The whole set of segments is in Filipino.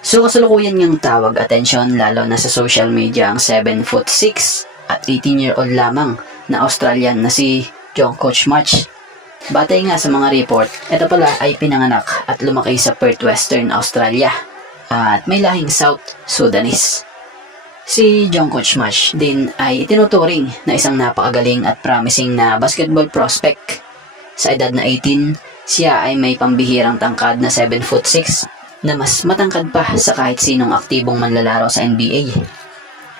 So kasalukuyan niyang tawag atensyon lalo na sa social media ang 7'6" at 18-year-old lamang na Australian na si Jungkook March. Batay nga sa mga report, ito pala ay pinanganak at lumaki sa Perth, Western Australia at may lahing South Sudanese. Si Jungkook March din ay tinuturing na isang napakagaling at promising na basketball prospect. Sa edad na 18, siya ay may pambihirang tangkad na 7'6" na mas matangkad pa sa kahit sinong aktibong manlalaro sa NBA.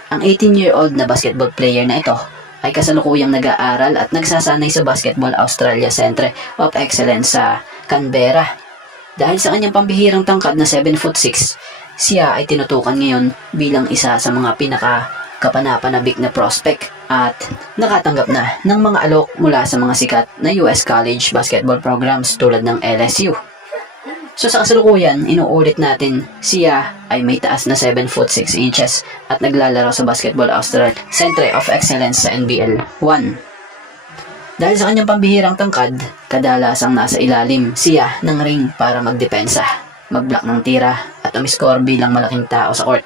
Ang 18-year-old na basketball player na ito ay kasalukuyang nag-aaral at nagsasanay sa Basketball Australia Centre of Excellence sa Canberra. Dahil sa kanyang pambihirang tangkad na 7'6", siya ay tinutukan ngayon bilang isa sa mga pinaka-kapanapanabik na prospect at nakatanggap na ng mga alok mula sa mga sikat na US college basketball programs tulad ng LSU. So sa kasalukuyan, inuulit natin, siya ay may taas na 7'6" at naglalaro sa Basketball Australia Centre of Excellence sa NBL 1. Dahil sa kanyang pambihirang tangkad, kadalasang nasa ilalim siya ng ring para magdepensa, mag-block ng tira at umiscore bilang malaking tao sa court.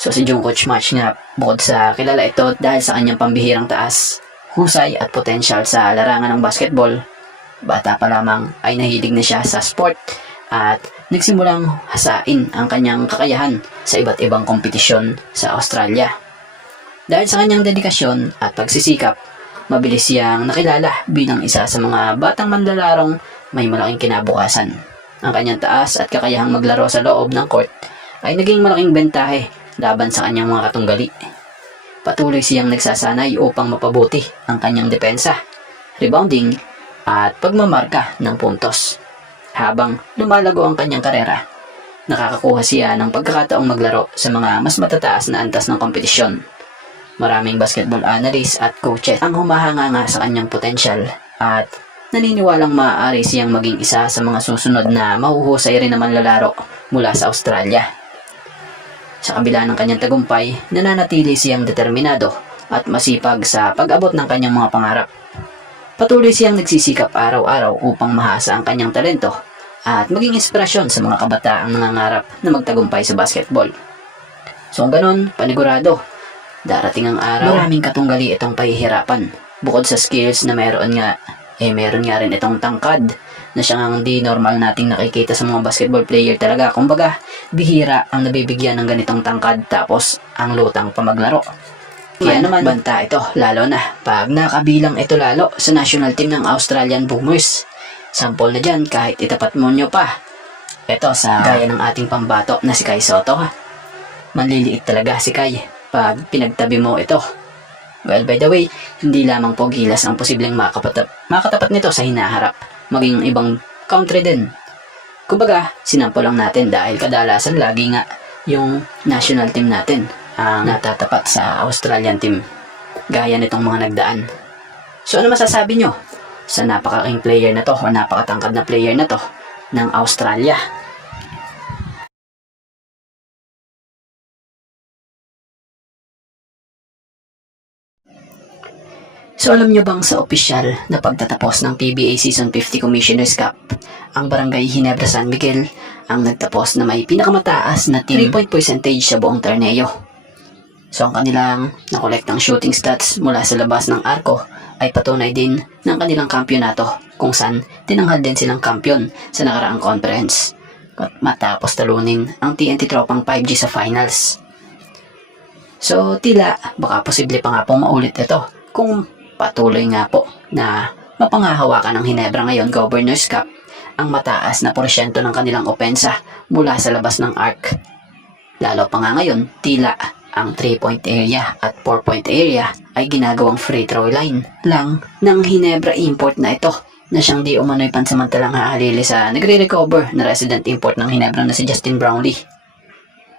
So si Jungkook March nga, bukod sa kilala ito dahil sa kanyang pambihirang taas, husay at potensyal sa larangan ng basketball, bata pa lamang ay nahilig na siya sa sport at nagsimulang hasain ang kanyang kakayahan sa iba't ibang kompetisyon sa Australia. Dahil sa kanyang dedikasyon at pagsisikap, mabilis siyang nakilala bilang isa sa mga batang manlalarong may malaking kinabukasan. Ang kanyang taas at kakayahang maglaro sa loob ng court ay naging malaking bentahe laban sa kanyang mga katunggali. Patuloy siyang nagsasanay upang mapabuti ang kanyang depensa, rebounding at pagmamarka ng puntos. Habang lumalago ang kanyang karera, nakakakuha siya ng pagkakataong maglaro sa mga mas matataas na antas ng kompetisyon. Maraming basketball analysts at coaches ang humahanga nga sa kanyang potensyal at naniniwalang maaari siyang maging isa sa mga susunod na mahuhusay rin na manlalaro mula sa Australia. Sa kabila ng kanyang tagumpay, nananatili siyang determinado at masipag sa pag-abot ng kanyang mga pangarap. Patuloy siyang nagsisikap araw-araw upang mahasa ang kanyang talento at maging inspirasyon sa mga kabataang nangangarap na magtagumpay sa basketball. So kung ganun, panigurado, darating ang araw, maraming katunggali itong pahihirapan. Bukod sa skills na meron nga rin itong tangkad na siyang hindi normal nating nakikita sa mga basketball player talaga. Kumbaga, bihira ang nabibigyan ng ganitong tangkad tapos ang lutang pa maglaro. Kaya naman, banta ito, lalo na pag nakabilang ito lalo sa national team ng Australian Boomers. Sample na dyan kahit itapat mo nyo pa. Ito sa gaya ng ating pambato na si Kai Sotto. Manliliit talaga si Kai pag pinagtabi mo ito. Well, by the way, hindi lamang po gilas ang posibleng makatapat nito sa hinaharap, maging ibang country din. Kumbaga, sinample lang natin dahil kadalasan lagi nga yung national team natin ang natatapat sa Australian team, gaya nitong mga nagdaan. So ano masasabi nyo sa napakaking player na to o napakatangkad na player na to ng Australia? So alam nyo bang sa opisyal na pagtatapos ng PBA Season 50 Commissioner's Cup, ang Barangay Ginebra San Miguel ang nagtapos na may pinakamataas na 3-point percentage sa buong torneo. So ang kanilang nakolektang shooting stats mula sa labas ng arko ay patunay din ng kanilang kampyonato kung saan tinanghal din silang kampyon sa nakaraang conference matapos talunin ang TNT Tropang 5G sa finals. So tila baka posible pa nga pong maulit ito kung patuloy nga po na mapangahawakan ng Ginebra ngayon Governor's Cup ang mataas na porsyento ng kanilang opensa mula sa labas ng arc. Lalo pa nga ngayon, tila ang 3-point area at 4-point area ay ginagawang free throw line lang ng Ginebra import na ito na siyang di umano'y pansamantalang haalili sa nagre-recover na resident import ng Ginebra na si Justin Brownlee.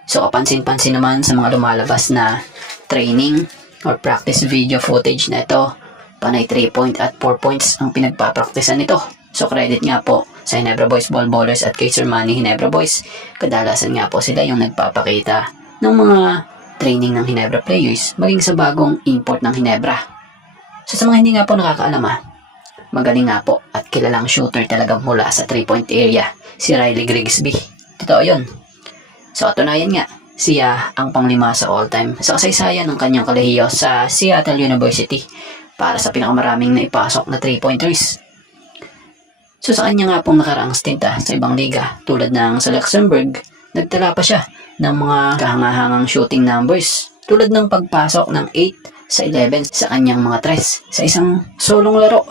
So kapansin-pansin naman sa mga lumalabas na training or practice video footage na ito, panay 3-point at 4 points ang pinagpapraktisan nito. So credit nga po sa Ginebra Boys Ball Ballers at kay Sir Manny Ginebra Boys. Kadalasan nga po sila yung nagpapakita ng mga training ng Ginebra players maging sa bagong import ng Ginebra. So sa mga hindi nga po nakakaalam magaling nga po at kilalang shooter talaga mula sa 3-point area si Riley Grigsby. Totoo yun. So katunayan nga, siya ang panglima sa all-time sa kasaysayan ng kanyang kolehiyo sa Seattle University para sa pinakamaraming naipasok na 3-pointers. So sa kanya nga pong nakaraang stint sa ibang liga tulad ng sa Luxembourg, nagtala pa siya ng mga kahangahangang shooting numbers tulad ng pagpasok ng 8 sa 11 sa kanyang mga tres sa isang solong laro.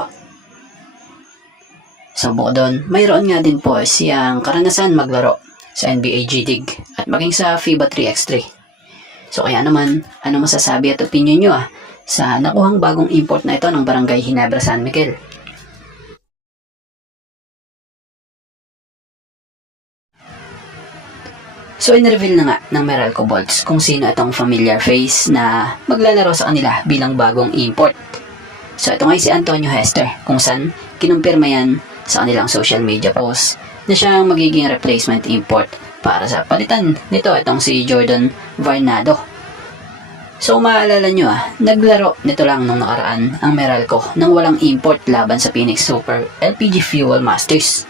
So bukod doon, mayroon nga din po siyang karanasan maglaro sa NBA G League at maging sa FIBA 3x3. So kaya naman, ano masasabi at opinion nyo sa nakuhang bagong import na ito ng Barangay Ginebra San Miguel? So in-reveal na nga ng Meralco Bolts kung sino itong familiar face na maglalaro sa kanila bilang bagong import. So ito nga si Antonio Hester, kung saan kinumpirma yan sa kanilang social media post na siyang magiging replacement import para sa palitan nito itong si Jordan Varnado. So maalala nyo naglaro nito lang nung nakaraan ang Meralco nang walang import laban sa Phoenix Super LPG Fuel Masters.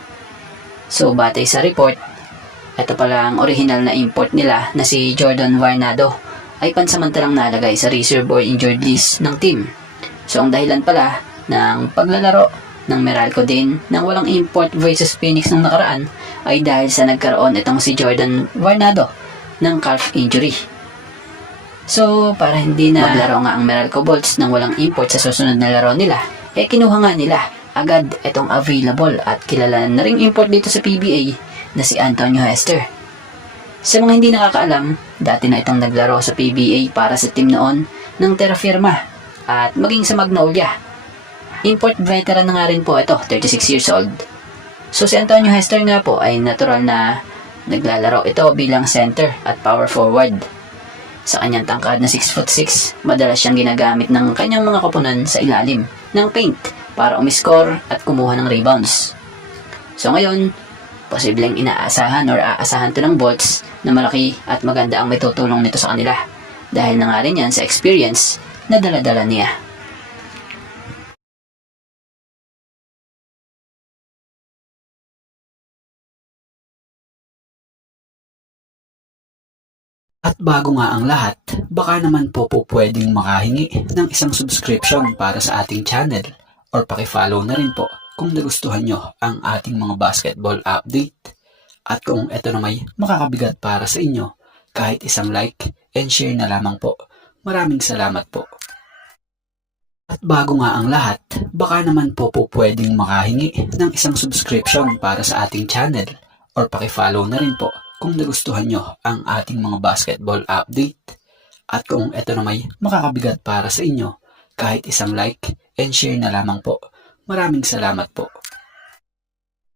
So batay sa report, ito pala ang original na import nila na si Jordan Varnado ay pansamantalang nalagay sa reserve or injured list ng team. So ang dahilan pala ng paglalaro ng Meralco din nang walang import versus Phoenix nung nakaraan ay dahil sa nagkaroon itong si Jordan Varnado ng calf injury. So para hindi na maglaro nga ang Meralco Bolts nang walang import sa susunod na laro nila, kinuha nga nila agad itong available at kilala na ring import dito sa PBA na si Antonio Hester. Sa mga hindi nakakaalam, dati na itong naglaro sa PBA para sa team noon ng Terra Firma at maging sa Magnolia. Import veteran na nga rin po ito, 36 years old. So si Antonio Hester nga po ay natural na naglalaro ito bilang center at power forward. Sa kanyang tangkad na 6'6", madalas siyang ginagamit ng kanyang mga kapunan sa ilalim ng paint para umiscore at kumuha ng rebounds. So ngayon, posibleng inaasahan or aasahan to ng Bolts na malaki at maganda ang may tutulong nito sa kanila dahil na nga rin yan sa experience na dala-dala niya. At bago nga ang lahat, baka naman po pwedeng makahingi ng isang subscription para sa ating channel or pakifollow na rin po kung nagustuhan nyo ang ating mga basketball update. At kung ito na may makakabigat para sa inyo, kahit isang like and share na lamang po. Maraming salamat po. At bago nga ang lahat, baka naman po pwedeng makahingi ng isang subscription para sa ating channel or pakifollow na rin po kung nagustuhan nyo ang ating mga basketball update. At kung ito na may makakabigat para sa inyo, kahit isang like and share na lamang po. Maraming salamat po.